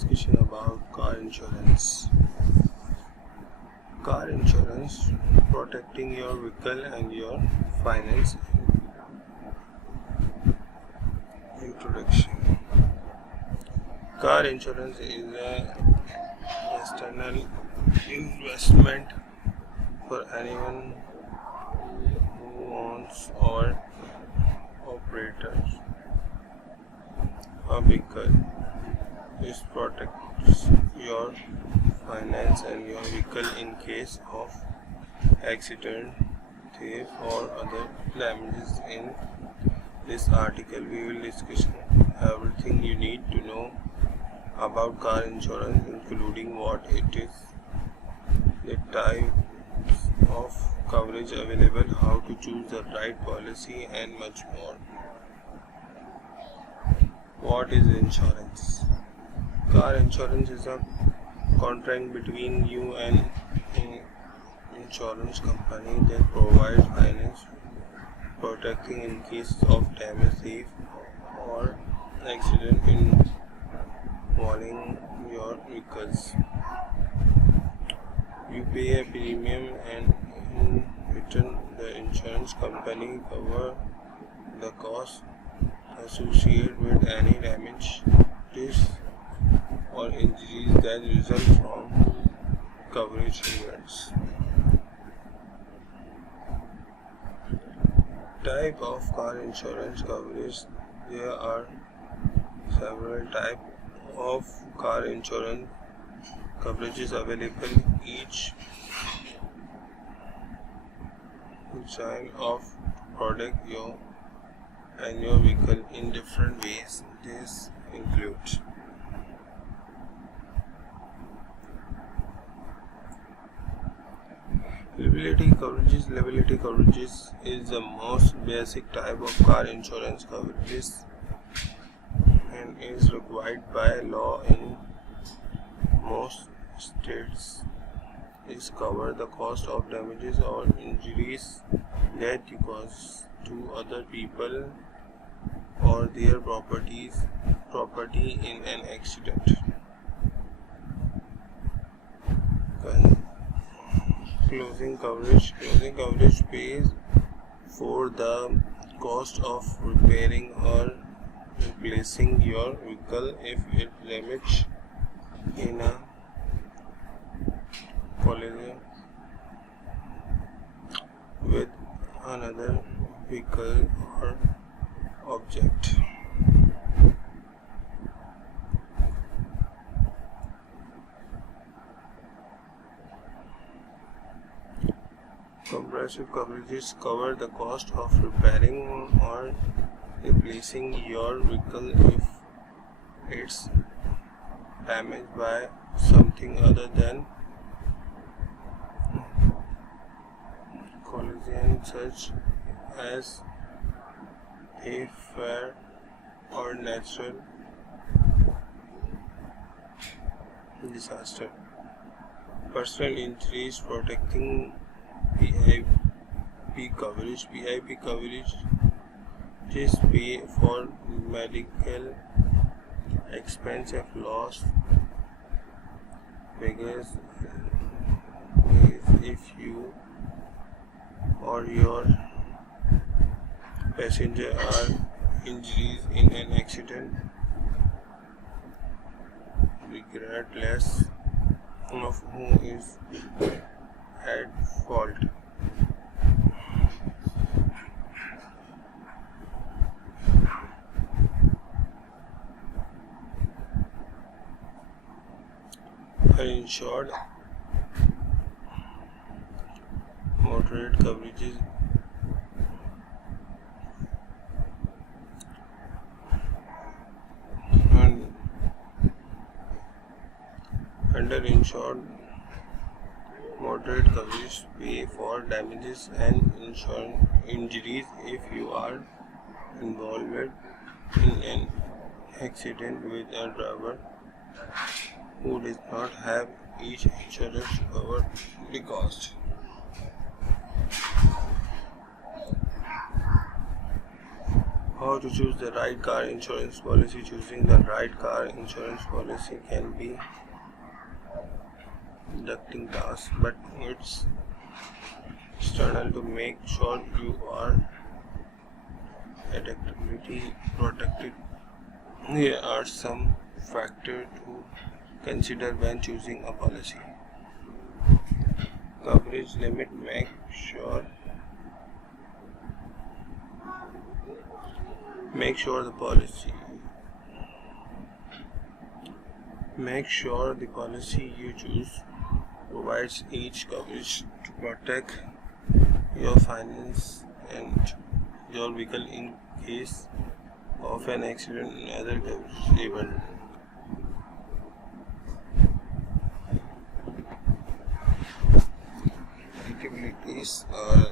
discussion about car insurance. Car insurance protecting your vehicle and your finance. Introduction. Car insurance is an external investment for anyone who owns or operates a vehicle. This protects your finance and your vehicle in case of accident, theft or other damages. In this article we will discuss everything you need to know about car insurance, including what it is, the types of coverage available, how to choose the right policy, and much more. What is insurance? Car insurance is a contract between you and an insurance company that provides finance protecting in case of damage, theft or accident involving your vehicles. You pay a premium and in return the insurance company covers the cost associated with any damage, risks or injuries that result from coverage events. Type of car insurance coverage. There are several types of car insurance coverages available, each design of protect you and your vehicle in different ways. This includes liability coverages. Liability coverages is the most basic type of car insurance coverages and is required by law in most states. This covers the cost of damages or injuries that you cause to other people or their property in an accident. Closing coverage. Closing coverage pays for the cost of repairing or replacing your vehicle if it damaged in a collision with another vehicle or object. Comprehensive coverages cover the cost of repairing or replacing your vehicle if it's damaged by something other than collision, such as theft, fire or natural disaster. Personal injuries protecting PIP coverage. PIP coverage just pay for medical expense if lost figures if you or your passenger are injuries in an accident, regardless of who is at fault. Uninsured moderate coverages. And underinsured moderate coverage pay for damages and injuries if you are involved in an accident with a driver who does not have each insurance cover the cost. How to choose the right car insurance policy. Choosing the right car insurance policy can be daunting task, but it's essential to make sure you are adequately protected. Here are some factors to consider when choosing a policy. Coverage limit. Make sure the policy you choose provides each coverage to protect your finance and your vehicle in case of an accident and other coverage event. Eligibilities are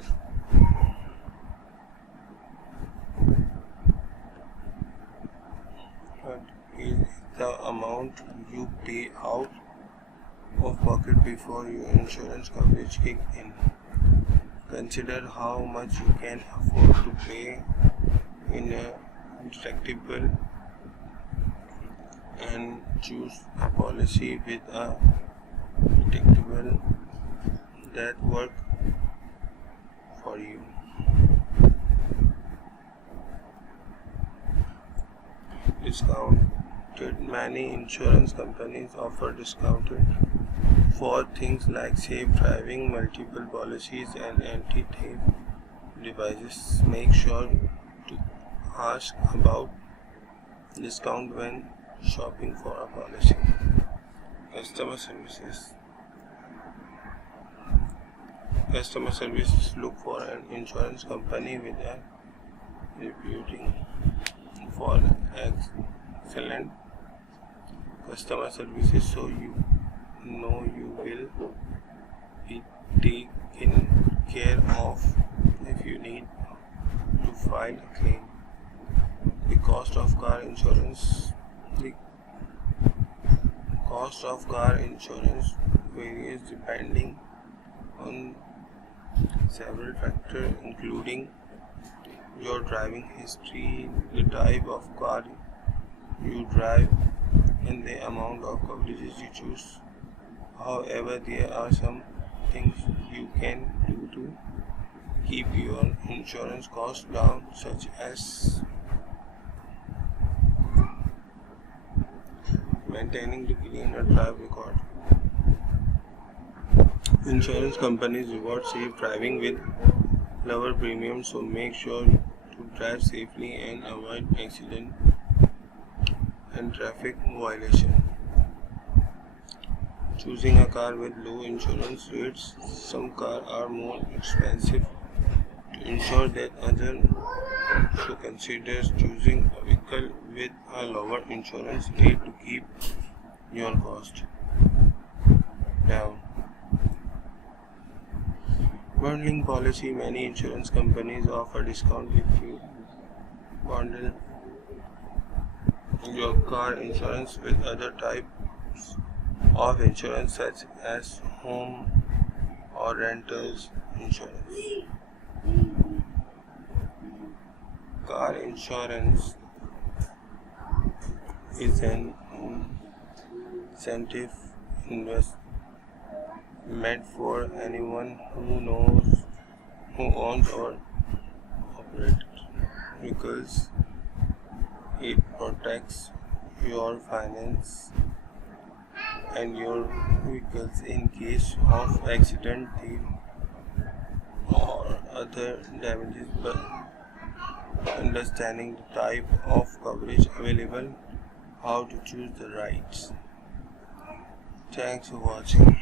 what is the amount you pay out of pocket before your insurance coverage kicks in. Consider how much you can afford to pay in a deductible and choose a policy with a deductible that works for you. Discounted. Many insurance companies offer discounted for things like safe driving, multiple policies, and anti-theft devices. Make sure to ask about discount when shopping for a policy. Customer services. Look for an insurance company with a reputation for excellent customer services, so you know you will be taken care of if you need to file a claim. The cost of car insurance varies depending on several factors, including your driving history, the type of car you drive, and the amount of coverages you choose. However, there are some things you can do to keep your insurance costs down, such as maintaining the clean drive record. Insurance companies reward safe driving with lower premiums, so make sure to drive safely and avoid accident and traffic violation. Choosing a car with low insurance rates. Some cars are more expensive to insure than others, so consider choosing a vehicle with a lower insurance rate to keep your cost down. Bundling policy. Many insurance companies offer discount if you bundle your car insurance with other types of insurance, such as home or renters insurance. Car insurance is an incentive investment for anyone who owns or operates vehicles. It protects your finance and your vehicles in case of accident, thief, or other damages. But understanding the type of coverage available, how to choose the rights. Thanks for watching.